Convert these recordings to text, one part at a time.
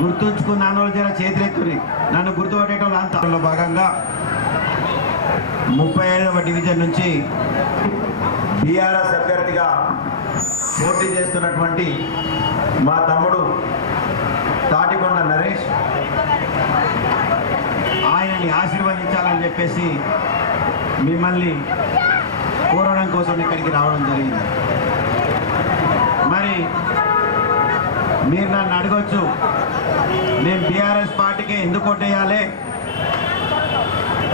గుర్తుంచుకున్నాను జర చేతులెత్తురి నన్ను గుర్తుపట్టేటోళ్ళు అంతలో భాగంగా 35వ డివిజన్ నుంచి బీఆర్ఎస్ అభ్యర్థిగా పోటీ చేస్తున్నటువంటి మా తమ్ముడు తాటికొండ నరేష్ ఆయనని ఆశీర్వదించాలని చెప్పేసి మిమ్మల్ని కోరడం కోసం ఇక్కడికి రావడం జరిగింది. మరి మీరు నన్ను అడగొచ్చు, నేను బీఆర్ఎస్ పార్టీకి ఎందుకు ఓటేయాలి,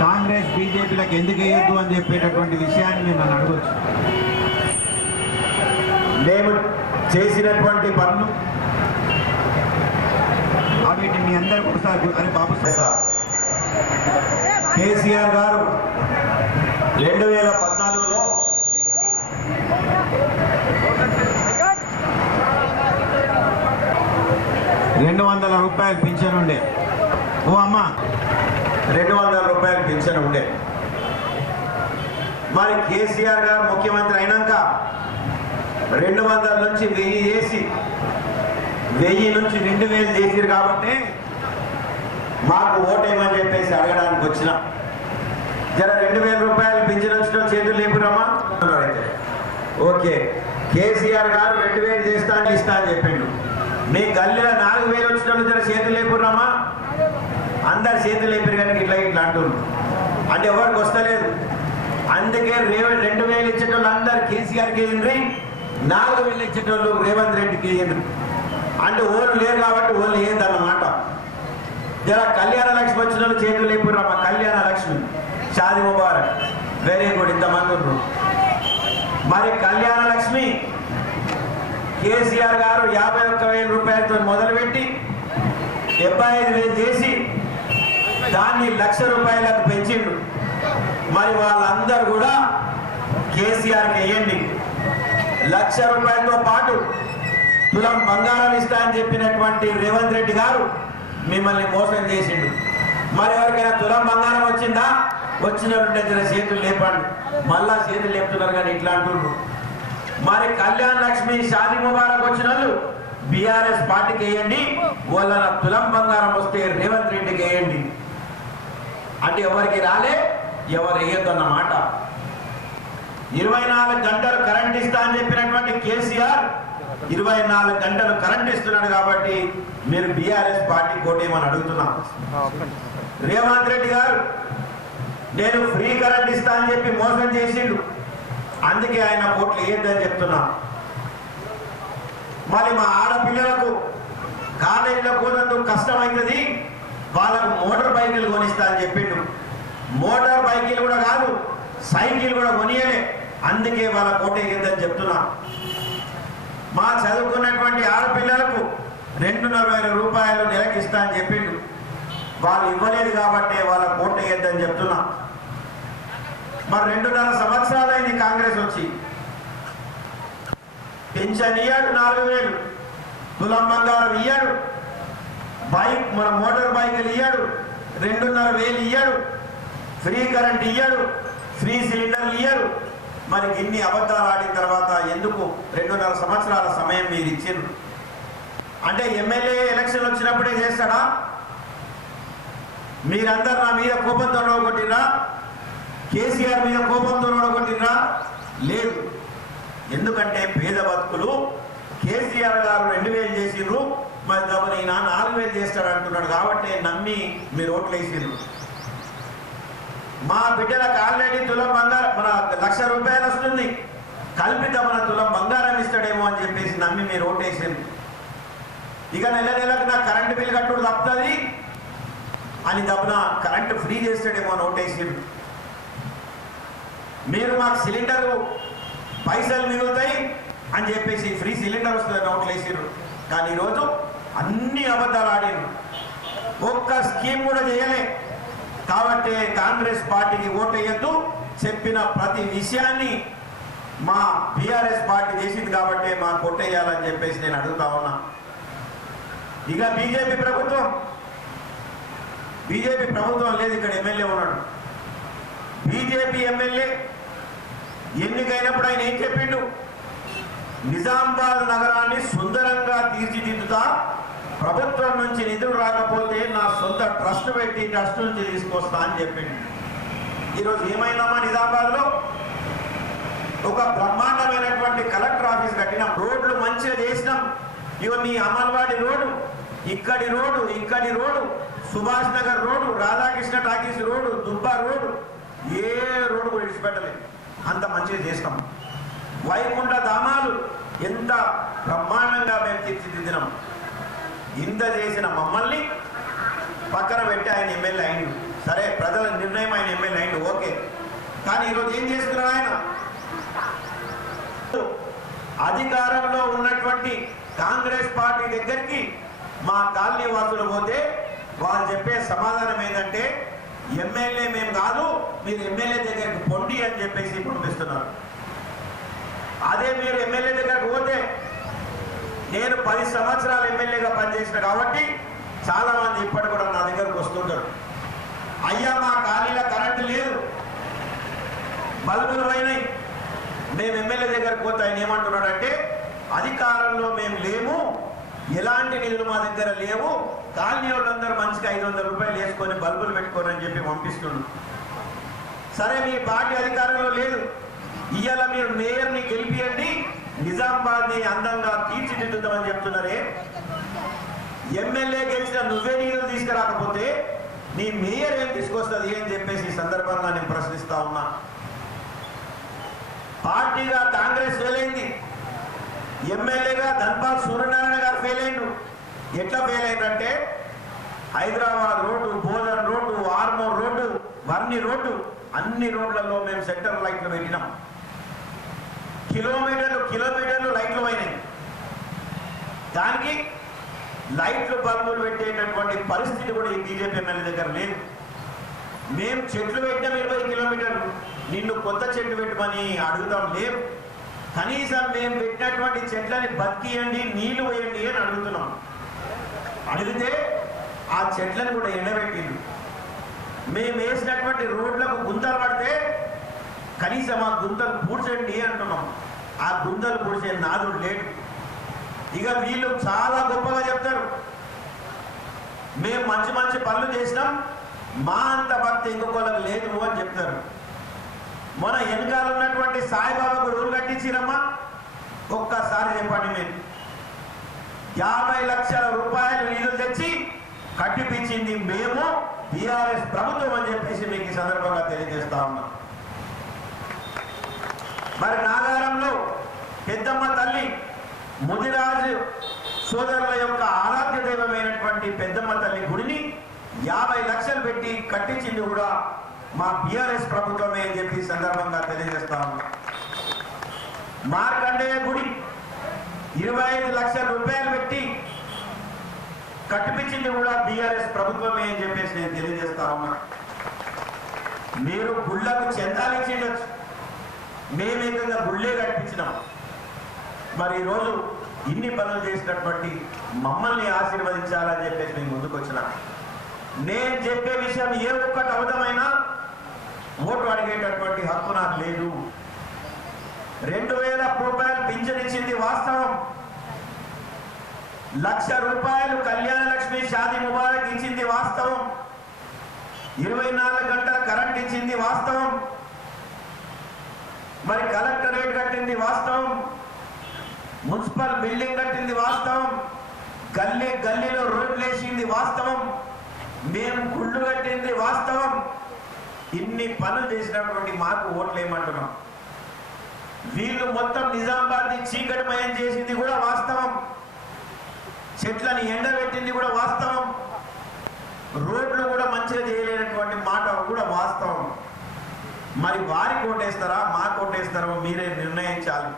కాంగ్రెస్ బీజేపీలకు ఎందుకు వేయొద్దు అని చెప్పేటటువంటి విషయాన్ని మీరు నన్ను అడగొచ్చు. మేము చేసినటువంటి పనులు వీటిని మీ అందరికీ ఒకసారి అని బాబు సార్ కేసీఆర్ గారు 2014లో ₹200 పింఛన్ ఉండే. ఓ అమ్మ, ₹200 పింఛన్ ఉండే. మరి కేసీఆర్ గారు ముఖ్యమంత్రి అయినాక 200 నుంచి 1000 చేసి 1000 నుంచి 2000 చేసిరు కాబట్టి మాకు ఓటేయమని చెప్పేసి అడగడానికి వచ్చిన. జర ₹2000 పింఛన్ వచ్చిన చేతులు లేపురమ్మా. అయితే ఓకే, కేసీఆర్ గారు 2000 చేస్తాను ఇస్తా అని చెప్పిండు. మీ గల్లీలో 4000 వచ్చిన జర చేతులు లేపురమ్మా. అందరు చేతులు లేపారు కానీ ఇట్లా ఇట్లా అంటున్నారు అంటే ఎవరికి వస్తలేదు. అందుకే 2000 ఇచ్చేటోళ్ళు అందరు కేసీఆర్కి వేయండి, 4000 ఇచ్చేటోళ్ళు రేవంత్ రెడ్డికి వేయండి. అంటే ఓళ్ళు లేరు కాబట్టి ఓళ్ళు ఏందన్నమాట. జర కళ్యాణ లక్ష్మి వచ్చిన వాళ్ళు చేతులు లేపురమ్మా. కళ్యాణ లక్ష్మి, షాది ముబారక్, వెరీ గుడ్, ఇంతమంది ఉన్నారు. మరి కళ్యాణ లక్ష్మి కేసీఆర్ గారు 51,000 మొదలుపెట్టి 75,000 చేసి దాన్ని ₹1,00,000 పెంచిండు. మరి వాళ్ళందరూ కూడా కేసీఆర్కి వేయండి. ₹1,00,000 పాటు తులం బంగారం ఇస్తా అని చెప్పినటువంటి రేవంత్ రెడ్డి గారు మిమ్మల్ని మోసం చేసిండు. మరి ఎవరికైనా తులం బంగారం వచ్చిందా? వచ్చినట్టుంటే జర చేతులు లేపండి. మళ్ళా చేతులు లేపుతున్నారు కానీ ఇట్లా అంటున్నారు. మరి కళ్యాణ్ లక్ష్మి, షాదీ ముబారక్ వచ్చిన వాళ్ళు బీఆర్ఎస్ పార్టీకి వేయండి, వాళ్ళ తులం బంగారం వస్తే రేవంత్ రెడ్డికి వేయండి. అంటే ఎవరికి రాలే, ఎవరు వేయొద్దు అన్నమాట. 24 గంటలు కరెంట్ ఇస్తా అని చెప్పినటువంటి కేసీఆర్ 24 గంటలు కరెంట్ ఇస్తున్నాడు కాబట్టి మీరు బీఆర్ఎస్ పార్టీ కోటేమని అడుగుతున్నా. రేవంత్ రెడ్డి గారు నేను ఫ్రీ కరెంట్ ఇస్తా అని చెప్పి మోసం చేసిండు. అందుకే ఆయన ఓట్లు వేయద్దని చెప్తున్నా. మరి మా ఆడపిల్లలకు కాలేజీలో పోనందుకు కష్టమవుతుంది, వాళ్ళకు మోటార్ బైకులు కొనిస్తా అని చెప్పిండు. మోటార్ బైకులు కూడా కాదు, సైకిల్ కూడా కొనియలే. అందుకే వాళ్ళ ఓటు వేయద్దని చెప్తున్నా. మా చదువుకున్నటువంటి ఆడపిల్లలకు ₹240 నెలకి ఇస్తా అని చెప్పిండు. వాళ్ళు ఇవ్వలేదు కాబట్టి వాళ్ళ ఓటు వేయద్దని చెప్తున్నా. మరి 2.5 సంవత్సరాలైంది కాంగ్రెస్ వచ్చి. పింఛన్ ఇయ్యాడు 4,000, తులం బంగారం ఇయ్యాడు, బైక్ మన మోటార్ బైకులు ఇయ్యాడు, 2,500 ఇయ్యాడు, ఫ్రీ కరెంట్ ఇయ్యాడు, ఫ్రీ సిలిండర్లు ఇయ్యాడు. మరి ఇన్ని అబద్ధాలు ఆడిన తర్వాత ఎందుకు 2.5 సంవత్సరాల సమయం మీరు ఇచ్చారు? అంటే ఎమ్మెల్యే ఎలక్షన్ వచ్చినప్పుడే చేస్తాడా? మీరందరూ నా మీద కోపంతో కొట్టిరా, కేసీఆర్ మీద కోపంతో కొట్టిరా? లేదు. ఎందుకంటే పేద బతుకులు కేసీఆర్ గారు 2,000 చేసిండ్రు, మరి తమని 4,000 చేస్తాడు అంటున్నాడు కాబట్టి నమ్మి మీరు ఓట్లు వేసిండ్రు. మా బిడ్డలకు ఆల్రెడీ తులం బంగారం మన ₹1,00,000 వస్తుంది, కల్పిత మన తులం బంగారం ఇస్తాడేమో అని చెప్పేసి నమ్మి మీరు ఓటేసిండ్రు. ఇక నెల నెలకు నా కరెంటు బిల్లు కట్టుడు తప్పుతుంది అని తప్పున కరెంటు ఫ్రీ చేస్తాడేమో అని ఓటేసిండ్రు. మీరు మాకు సిలిండర్ పైసలు మిగులుతాయి అని చెప్పేసి ఫ్రీ సిలిండర్ వస్తుందని నోట్లు వేసిర్రు. కానీ ఈరోజు అన్ని అబద్ధాలు ఆడిర్రు, ఒక్క స్కీమ్ కూడా చేయలే. కాబట్టి కాంగ్రెస్ పార్టీకి ఓటు వేయద్దు, చెప్పిన ప్రతి విషయాన్ని మా బీఆర్ఎస్ పార్టీ చేసింది కాబట్టి మా కొట్టేయాలని చెప్పేసి నేను అడుగుతా ఉన్నా. ఇక బీజేపీ ప్రభుత్వం లేదు, ఇక్కడ ఎమ్మెల్యే ఉన్నాడు. బీజేపీ ఎమ్మెల్యే ఎన్నికైనప్పుడు ఆయన ఏం చెప్పిండు? నిజామాబాద్ నగరాన్ని సుందరంగా తీర్చిదిద్దుతా, ప్రభుత్వం నుంచి నిధులు రాకపోతే నా సొంత ట్రస్ట్ పెట్టి ట్రస్ట్ నుంచి తీసుకొస్తా అని చెప్పిండు. ఈరోజు ఏమైనామా? నిజామాబాద్లో ఒక బ్రహ్మాండమైనటువంటి కలెక్టర్ ఆఫీస్ కట్టినాం, రోడ్లు మంచిగా చేసినాం. ఇగో మీ అమల్వాడి రోడ్డు, ఇక్కడి road, Subhash Nagar road, Radhakrishna talkies road, Dubba road, ఏ రోడ్డు కూడా విడిచిపెట్టలేదు, అంత మంచిగా చేస్తాం. వైకుంఠ ధామాలు ఎంత బ్రహ్మాండంగా మేము తీర్చిదిద్దినాం. ఇంత చేసిన మమ్మల్ని పక్కన పెట్టి ఆయన ఎమ్మెల్యే అయిండు. సరే, ప్రజల నిర్ణయం, ఆయన ఎమ్మెల్యే అయిండు, ఓకే. కానీ ఈరోజు ఏం చేస్తున్నారు? ఆయన అధికారంలో ఉన్నటువంటి కాంగ్రెస్ పార్టీ దగ్గరికి మా కాలనీ వాసులు పోతే వాళ్ళు చెప్పే సమాధానం ఏంటంటే, ఎమ్మెల్యే మేము కాదు, మీరు ఎమ్మెల్యే దగ్గరికి పొండి అని చెప్పేసి పంపిస్తున్నారు. అదే మీరు ఎమ్మెల్యే దగ్గరకు పోతే, నేను 10 సంవత్సరాలు ఎమ్మెల్యేగా పనిచేసిన కాబట్టి చాలా మంది ఇప్పటి కూడా నా దగ్గరకు వస్తుంటారు. అయ్యా, మా కాలనీలో కరెంటు లేదు, బల్బులు పోయినాయి, మేము ఎమ్మెల్యే దగ్గరకు పోతే ఆయన ఏమంటున్నాడంటే, అధికారంలో మేము లేము, ఎలాంటి నిధులు మా దగ్గర లేవు, కాలనీ వాళ్ళందరూ మంచిగా 500 రూపాయలు వేసుకొని బల్బులు పెట్టుకోని అని చెప్పి పంపిస్తున్నాడు. సరే, మీ పార్టీ అధికారంలో లేదు, ఇవాళ మీరు మేయర్ని గెలిపియండి, నిజామాబాద్ని అందంగా తీర్చిదిద్దుతామని చెప్తున్నారే. ఎమ్మెల్యే గెలిచిన నువ్వే నీళ్ళు తీసుకురాకపోతే నీ మేయర్ ఏం తీసుకొస్తుంది అని చెప్పేసి ఈ సందర్భంగా నేను ప్రశ్నిస్తా ఉన్నా. పార్టీగా కాంగ్రెస్ ఫెయిల్ అయింది, ఎమ్మెల్యేగా ధన్పాల్ సూర్యనారాయణ గారు ఫెయిల్ అయిండు. ఎట్లా ఫెయిల్ అయిందంటే, Hyderabad road, Bodhan road, Armoor road, Varni road, అన్ని రోడ్లలో మేము సెంటర్ లైట్లు పెట్టినాం. కిలోమీటర్లు లైట్లు పోయినాయి. దానికి లైట్లు బల్బులు పెట్టేటటువంటి పరిస్థితి కూడా ఈ బీజేపీ ఎమ్మెల్యే దగ్గర లేదు. మేము చెట్లు పెట్టినాం 20 కిలోమీటర్లు, నిన్ను కొత్త చెట్లు పెట్టమని అడుగుతాం లేవు. కనీసం మేము పెట్టినటువంటి చెట్లని బతికియండి, నీళ్లు వేయండి అని అడుగుతున్నాం. అడిగితే ఆ చెట్లను కూడా ఎండబెట్టిండు. మేము వేసినటువంటి రోడ్లకు గుంతలు పడితే కనీసం ఆ గుంతలు పూడ్చండి అంటున్నాం. ఆ గుంతలు పూడ్చే నాదుడు లేడు. ఇక వీళ్ళు చాలా గొప్పగా చెప్తారు, మేము మంచి పనులు చేసినాం, మా అంత భక్తి ఇంకొకళ్ళకి లేదు అని చెప్తారు. మన వెనకాల ఉన్నటువంటి సాయిబాబాకు రూలు కట్టించిరమ్మా, ఒక్కసారి చెప్పండి. మేము 50 లక్షల రూపాయలు నిధులు తెచ్చి కట్టిపించింది మేము, బీఆర్ఎస్ ప్రభుత్వం అని చెప్పేసి మీకు ఈ సందర్భంగా తెలియజేస్తా ఉన్నాం. మరి నాగారంలో పెద్దమ్మ తల్లి, ముదిరాజు సోదరుల యొక్క ఆరాధ్య దైవమైనటువంటి పెద్దమ్మ తల్లి గుడిని 50 లక్షలు పెట్టి కట్టించింది కూడా మా బీఆర్ఎస్ ప్రభుత్వమే అని చెప్పి సందర్భంగా తెలియజేస్తా ఉన్నాం. మార్కండేయ గుడి 25 లక్షల రూపాయలు పెట్టి కట్టిపించింది కూడా బీఆర్ఎస్ ప్రభుత్వమే అని చెప్పేసి నేను తెలియజేస్తా ఉన్నా. మీరు గుళ్ళకు చందాలు ఇచ్చిండొచ్చు, మేమేకంగా గుళ్ళే కట్టించినాం. మరి ఈరోజు ఇన్ని పనులు చేసినటువంటి మమ్మల్ని ఆశీర్వదించాలని చెప్పేసి నేను ముందుకు వచ్చిన. నేను చెప్పే విషయం ఏ ఒక్కటి అబద్ధమైనా ఓటు అడిగేటటువంటి హక్కు నాకు లేదు. 2000 రూపాయలు పింఛన్ ఇచ్చింది వాస్తవం, 1,00,000 రూపాయలు కళ్యాణ లక్ష్మి షాదీ ముబారక్ ఇచ్చింది వాస్తవం, 24 గంటల కరెంట్ ఇచ్చింది వాస్తవం, మరి కలెక్టరేట్ కట్టింది వాస్తవం, మున్సిపల్ బిల్డింగ్ కట్టింది వాస్తవం, గల్లీలో రోడ్లు వేసింది వాస్తవం, మేము గుళ్ళు కట్టింది వాస్తవం. ఇన్ని పనులు చేసినటువంటి మాకు ఓట్లు ఏమంటున్నాం. వీళ్ళు మొత్తం నిజామాబాద్ని చీకటిమయం చేసింది కూడా వాస్తవం, చెట్లని ఎండబెట్టింది కూడా వాస్తవం, రోడ్లు కూడా మంచిగా చేయలేనటువంటి మాట కూడా వాస్తవం. మరి వారికి ఓటేస్తారా మాకు ఓటేస్తారో మీరే నిర్ణయించాలి.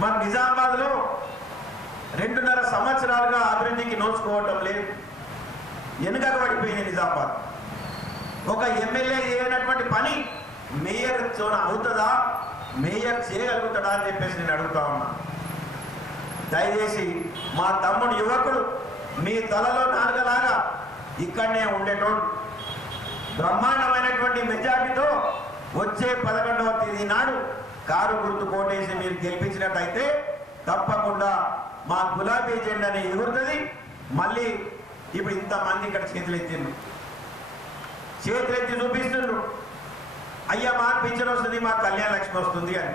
మన నిజామాబాద్లో 2.5 సంవత్సరాలుగా అభివృద్ధికి నోచుకోవటం లేదు. వెనుకకు పడిపోయింది నిజామాబాద్. ఒక ఎమ్మెల్యే చేయనటువంటి పని మేయర్ అవుతుందా, మేయర్ చేయగలుగుతాడా అని చెప్పేసి నేను అడుగుతా ఉన్నా. దయచేసి మా తమ్ముడు యువకుడు మీ తలలో నాలుగలాగా ఇక్కడనే ఉండేటోడు. బ్రహ్మాండమైనటువంటి మెజార్టీతో వచ్చే 11వ తేదీ నాడు కారు గుర్తు కోటేసి మీరు గెలిపించినట్టయితే తప్పకుండా మా గులాబీ జెండాని ఎగురుతుంది. మళ్ళీ ఇప్పుడు ఇంతమంది ఇక్కడ చేతులెత్తి చూపిస్తుండ్రు, అయ్యా మా పింఛన్ వస్తుంది, మా కళ్యాణ లక్ష్మి వస్తుంది అని.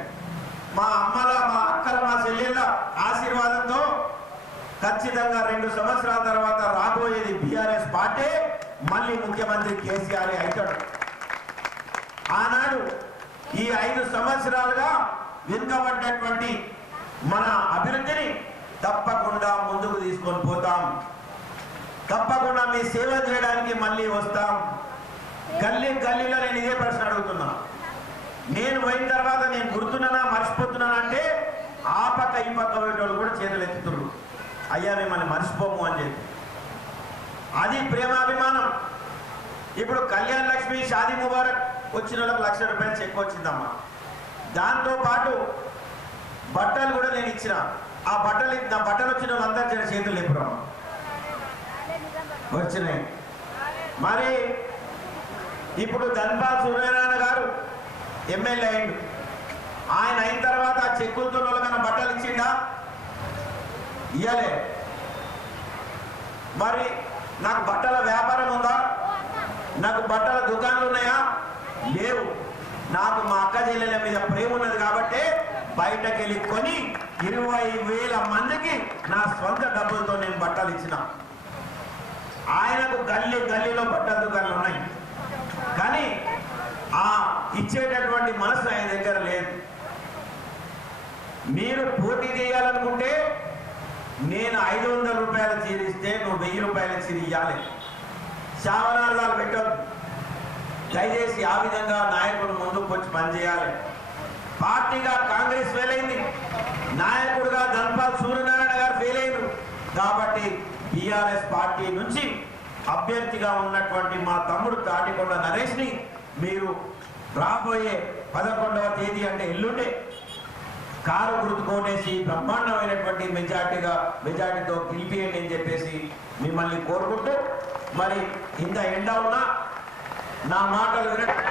మా అమ్మల, మా అక్కల, మా చెల్లెళ్ళ ఆశీర్వాదంతో ఖచ్చితంగా 2 సంవత్సరాల తర్వాత రాబోయేది బీఆర్ఎస్ పార్టీ, మళ్ళీ ముఖ్యమంత్రి కేసీఆర్ అవుతాడు. ఆనాడు ఈ 5 సంవత్సరాలుగా వెనుకబడ్డటువంటి మన అభివృద్ధిని తప్పకుండా ముందుకు తీసుకొని పోతాం. తప్పకుండా మీ సేవ చేయడానికి మళ్ళీ వస్తాం. గల్లీలో నేను ఇదే ప్రశ్న అడుగుతున్నా. నేను పోయిన తర్వాత నేను గుర్తున్నానా, మర్చిపోతున్నానా అంటే ఆ పక్క ఈ పక్క పోయేటోళ్ళు కూడా చేతులు ఎత్తుతున్నారు, అయ్యా మిమ్మల్ని మర్చిపోము అని చెప్పి. అది ప్రేమాభిమానం. ఇప్పుడు కళ్యాణ లక్ష్మి, షాదీ ముబారక్ వచ్చిన వాళ్ళకి ₹1,00,000 చెక్ వచ్చిందమ్మా. దాంతో పాటు బట్టలు కూడా నేను ఇచ్చిన. ఆ బట్టలు నా బట్టలు వచ్చిన వాళ్ళందరూ చేతులు లేపురా వచ్చినాయి. మరి ఇప్పుడు ధన్పాల్ సూర్యనారాయణ గారు ఎమ్మెల్యే అయిండు. ఆయన అయిన తర్వాత ఆ చెక్కులతో వాళ్ళకన్నా బట్టలు ఇచ్చిండా? ఇయ్యలే. మరి నాకు బట్టల వ్యాపారం ఉందా? నాకు బట్టల దుకాణాలు ఉన్నాయా? లేవు. నాకు మా అక్క చెల్లెల మీద ప్రేమ ఉన్నది కాబట్టి బయటకు వెళ్ళి కొని 20,000 మందికి నా సొంత డబ్బులతో నేను బట్టలు ఇచ్చిన. ఆయనకు గల్లీలో బట్టల దుకాణాలు ఉన్నాయి, కానీ ఆ ఇచ్చేటటువంటి మనసు ఆయన దగ్గర లేదు. మీరు పోటీ చేయాలనుకుంటే నేను ₹500 చీరిస్తే నువ్వు ₹1000 చీర ఇవ్వాలి. శావనార్థాలు పెట్టొద్దు. దయచేసి ఆ విధంగా నాయకుడు ముందుకు వచ్చి పనిచేయాలి. పార్టీగా కాంగ్రెస్ ఫెయిల్ అయింది, నాయకుడుగా ధన్పాల్ సూర్యనారాయణ గారు ఫెయిల్ అయ్యారు. కాబట్టి బీఆర్ఎస్ పార్టీ నుంచి అభ్యర్థిగా ఉన్నటువంటి మా తమ్ముడు తాటికొండ నరేష్ ని మీరు రాబోయే 11వ తేదీ అంటే ఎల్లుండే కారు గుర్తు కోటేసి బ్రహ్మాండమైనటువంటి మెజార్టీతో గెలిపియండి అని చెప్పేసి మిమ్మల్ని కోరుకుంటూ, మరి ఇంత ఎండ ఉన్నా నా మాటలు వినట్టు